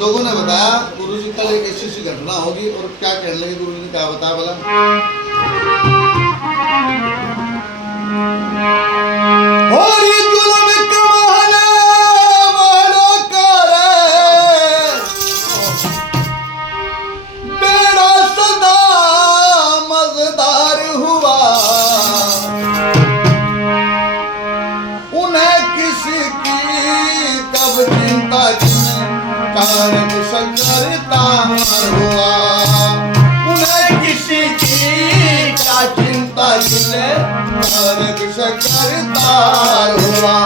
लोगों ने बताया गुरु जी कल एक ऐसी सी घटना होगी, और क्या कहने लगे गुरु जी ने क्या बताया बोला, और ये जुल्म कमाने वालों का बेड़ा सदा मजेदार हुआ, उन्हें किसी की कब चिंता कारण करता हुआ, उन्हें किसी की क्या चिंता कारण करता हुआ,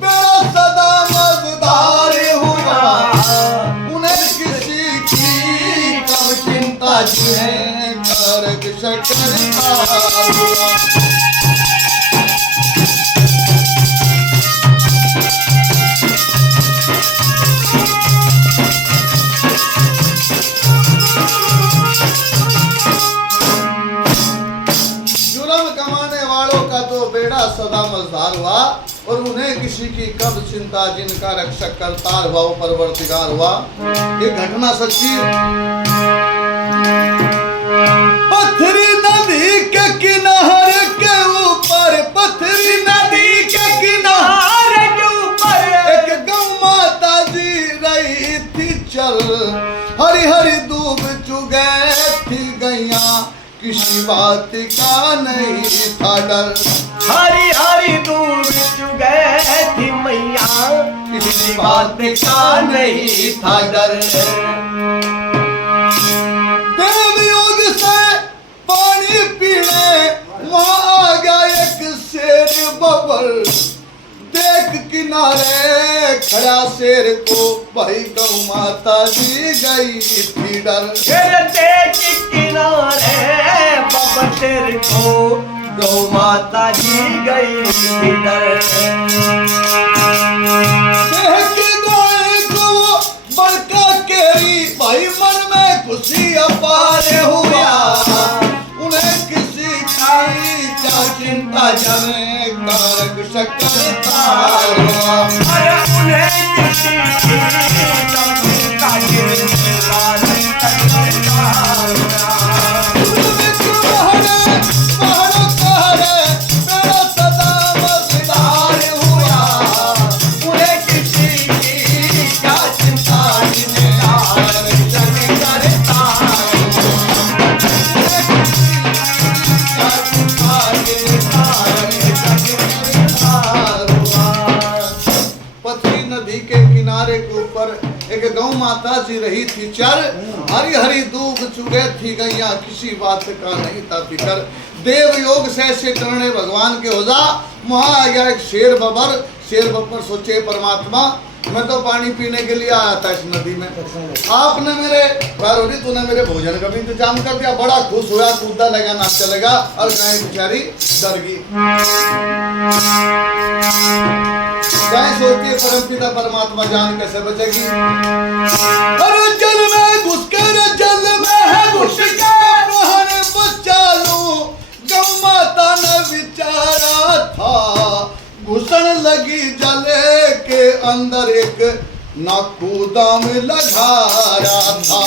बेड़ा सदा मजेदार हुआ, उन्हें किसी की कब चिंता कारण करता हुआ। बेड़ा सदा मजदार हुआ, और उन्हें किसी की कब चिंता जिनका रक्षक करतार हुआ वो परवरदिगार हुआ। ये घटना सच्ची है। पत्थरी नदी के किनारे के ऊपर, पत्थरी नदी के किनारे के ऊपर एक गौ माता जी रही थी चल, हरी हरी दूब चुगे थी गैया, किसी बात का नहीं था डर, हरी हरी दूब चुगे थी मैया, किसी बात का नहीं था डर। देवयोग से पानी पीने वहां आ गया एक शेर बबर, देख किनारे खड़ा शेर को भाई गौ माता जी गई थी डर, देख किनारे बबर शेर को गौ माता जी गई थी डर। देख गाय को बड़का केरी भाई मन में खुशी अपार हुआ, उन्हें किसी की क्या चिंता जाने कारक सकता हुआ, उन्हें किसी की क्या चिंता जाने कारक सकता एक गौ माता जी रही थी चर, हरी हरी दूब चुगे थी गैया, किसी बात का नहीं था फिकर। देव योग से ऐसे करने भगवान के हो जा, वहां आ गया एक शेर बबर। शेर बबर सोचे परमात्मा मैं तो पानी पीने के लिए आया था इस नदी में, आपने मेरे पार्वती तूने मेरे भोजन का भी इंतजाम कर दिया, बड़ा खुश हुआ, कूदा लगा नाच चलेगा, और गाय बेचारी डर गई। गाय सोचती है परमपिता परमात्मा जान कैसे बचेगी, अरे जल में घुस कर जल में है घुस के प्राण बचा लूं, गौ माता ने विचारा था, घुसन लगी जले के अंदर एक नाकूदा में लगा रहा था,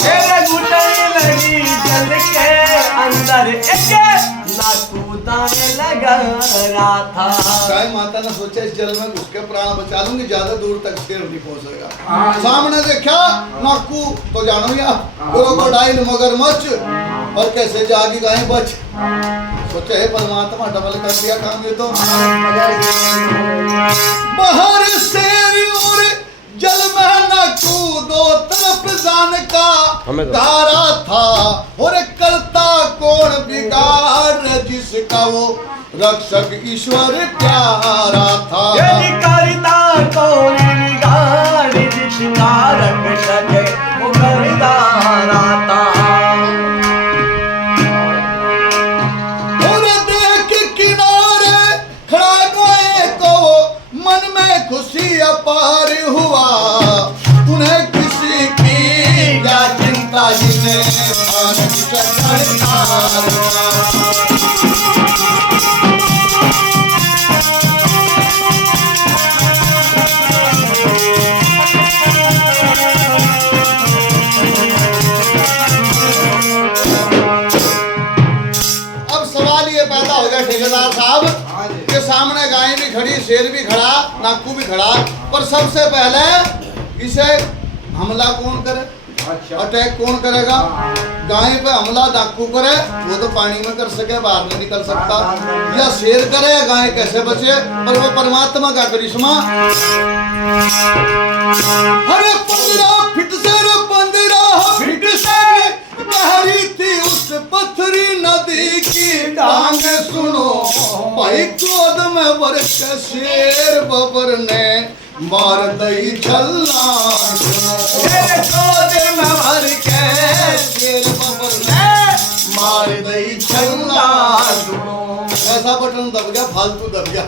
घुसन लगी जल के अंदर एक नाकूदा में लगा रहा था। गाय माता ने सोचा इस जल में घुस के प्राण बचा लूंगी, ज्यादा दूर तक शेर नहीं पहुंचेगा। सामने देखा नाकू तो जानो या क्रोकोडाइल मगरमच्छ, और कैसे जागी गाय बच, सोचा है परमात्मा डबल कर दिया काम ये तो। बाहर शेर और जल में नाकू दो तरफ जान का धारा था, और करता कौन बिगाड़ जिसका वो रक्षक ईश्वर प्यारा था, करता कौन बिगाड़ जिसका रक्षक वो प्यारा था। और देख किनारे खड़ा गाय को मन में खुशी अपार हुआ, उन्हें किसी की क्या चिंता जिन्हें खड़ी, शेर भी खड़ा, नाकू भी खड़ा, पर सबसे पहले इसे हमला कौन करे, अटैक कौन करेगा? गाय पे हमला नाकू करे, वो तो पानी में कर सके, बाहर नहीं निकल सकता, या शेर करे, गाय कैसे बचे? पर वो परमात्मा का करिश्मा। अरे 15 फीट से 15 फीट से गहरी थी उस पथरी नदी की टांग, सुनो भाई क्रोध में भर के शेर बबर ने मार दई छलांग, क्रोध में भर के शेर बबर ने मार दई छलांग। ऐसा बटन दब गया, फालतू दब गया।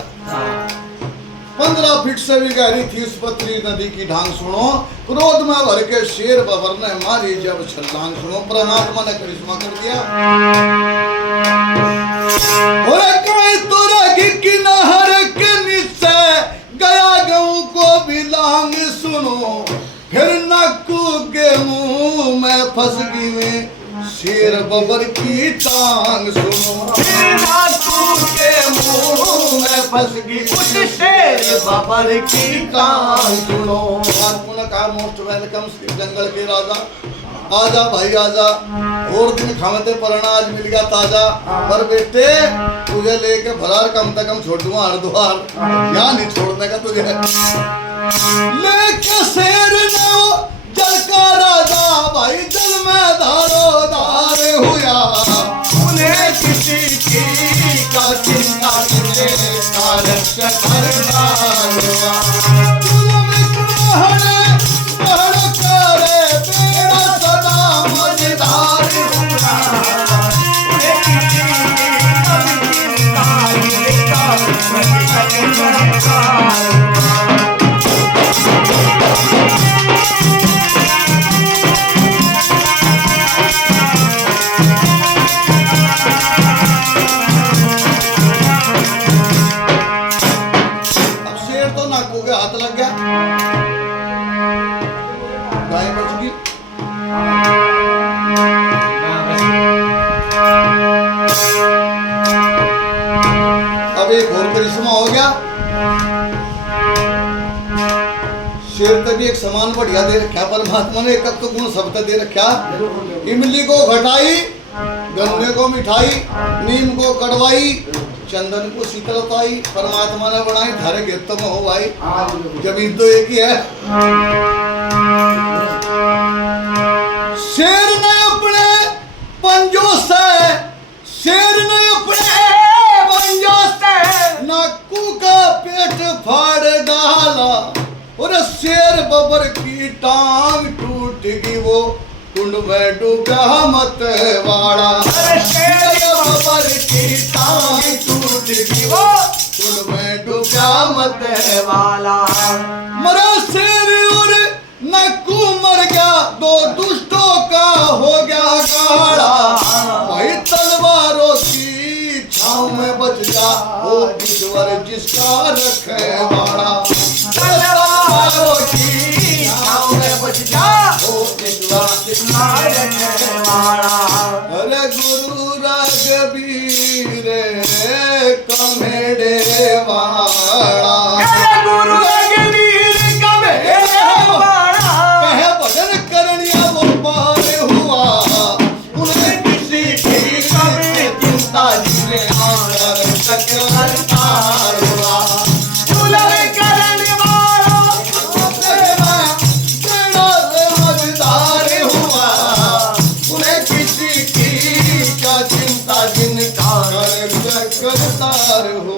15 फीट से भी गहरी थी उस पथरी नदी की ढांग, सुनो क्रोध में भर के शेर बबर ने मारी जब छलांग, सुनो परमात्मा ने करिश्मा कर दिया। और कहीं तो रगी किनारे के नीचे गया गऊ को भी लांग, सुनो फिर नक्कू के मुंह में फंस गई शेर बबर की टांग, सुनो नक्कू के मुंह में फंस गई उस शेर बबर की टांग, सुनो। महात्मा ने कहा मोस्ट वेलकम जंगल के राजा, आजा भाई आजा, और दिन खाते पराना आज मिल गया ताजा, पर बेटे तुझे लेके भरार कम से कम छोड़ दूंगा हरिद्वार, यहाँ नहीं छोड़ने का तुझे। लेके शेर ने जल का राजा भाई जल में धारो धार हुआ, उन्हें किसी की का चिंता तुझे कारक करना हुआ, हाथ लग गया, गाय बच गई। अब एक और करिश्मा हो गया, शेर तभी एक समान बढ़िया दे रखा परमात्मा ने, एक तो गुण सबका दे रखा। इमली को खटाई, गन्ने को मिठाई, नीम को कड़वाई, चंदन को शीतलताई, परमात्मा ने बनाई, धारे घेत में हो भाई, जमीन तो एक ही है। शेर ने अपने पंजों से, शेर ने अपने पंजों से नक्कू का पेट फाड़ डाला, और शेर बबर की टांग टूट गई, वो कुंड में डूबा मत वाड़ा। शेर बबर की टांग टूट गई, वो कुंड में डूबा मत वाला। मरा शेर और नक्कू मर गया, दो दुष्टों का हो गया गाड़ा, भाई तलवारों की छांव में बच जा, वो ईश्वर जिसका रखे वाड़ा। तलवारों की छांव में बच जा, वो ईश्वर जिसका रखे वाड़ा। अरे गुरु रघुबीर कमेड़े वाड़ा, गुरु रघुबीर कमेड़े वाड़ा, कहे भजन करनिया वो पार हुआ, उन्हें किसी की कभी चिंता जिसे आकर चक्कर पार हुआ। दुलर करने वाला तेरा मजदार हुआ, उन्हें किसी की क्या चिंता जिनका चक्कर तार हुआ।